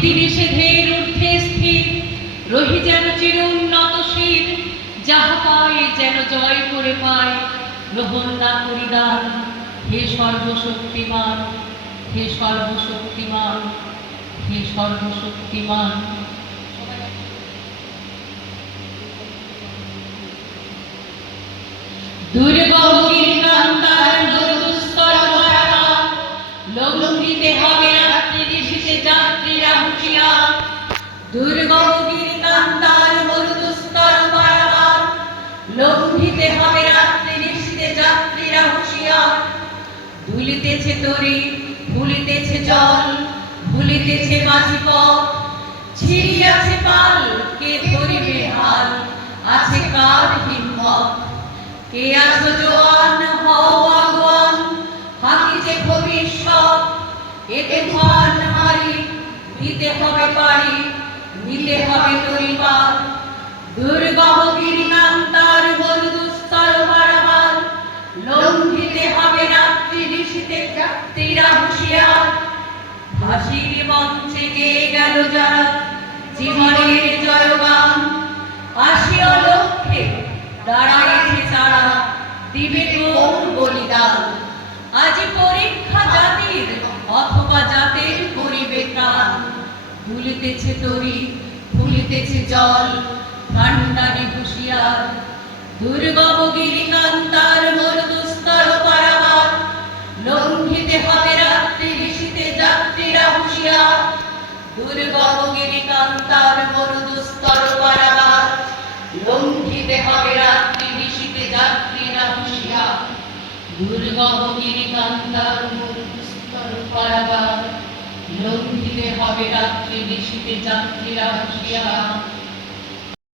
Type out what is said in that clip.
বিধি নিষেধের ঊর্ধ্বে স্থির রহি যেন চির উন্নত শির, যাহা পায় যেন জয় করে পায়, গ্রহণ না করি দান। হে সর্বশক্তিমান, হে সর্বশক্তিমান, হে সর্বশক্তিমান। দুর্গম গিরিকান্তার দুর্দুস্তর পারাপার, লঙ্ঘিতে হবে রাত্রি নিশীথে যাত্রীরা হুঁশিয়ার। দুর্গম গিরিকান্তার দুর্দুস্তর পারাপার, লঙ্ঘিতে হবে রাত্রি নিশীথে যাত্রীরা হুঁশিয়ার। দুলিতেছে তরি, ভুলিতেছে জল, ভুলিতেছে মাঝি পথ, ছিড়িয়াছে পাল, কে ধরিবে হাল, আছে কার হিম্মত। কে আছো জোয়ান, হও আগুয়ান, হাকি যে ভবিষ্যৎ। এতে ফান হারি, দিতে হবে পারি, নিতে হবে তরিপার। দুর্গম গিরিকান্তার দুর্দুস্তর পারাপার, লঙ্ঘিতে হবে রাত্রি নিশীথে যাত্রীরা হুঁশিয়ার। ফাঁসির মঞ্চে গেয়ে গেল যারা জীবনের জয়গান, আসিও লক্ষ্যে দাঁড়াইছে তারা, দিবে কোন বলিদান। আজি পরীক্ষা জাতির, অথবা জাতের করিবে প্রাণ। ভুলিতেছে তরি, ভুলিতেছে জল, ভাণ্ডারে হুঁশিয়ার। দুর্গম গিরিকান্তার দুর্দুস্তর পারাপার, লঙ্ঘিতে হবে রাত্রি নিশীথে যাত্রীরা হুঁশিয়ার। দুর্গম গিরিকান্তার দুর্দুস্তর পারাপার, লঙ্ঘিতে হবে রাত্রি নিশীথে যাত্রীরা হুঁশিয়ার। দুর্গম গিরিকান্তার দুর্দুস্তর পারাপার, লঙ্ঘিতে হবে রাত্রি নিশীথে যাত্রীরা হুঁশিয়ার।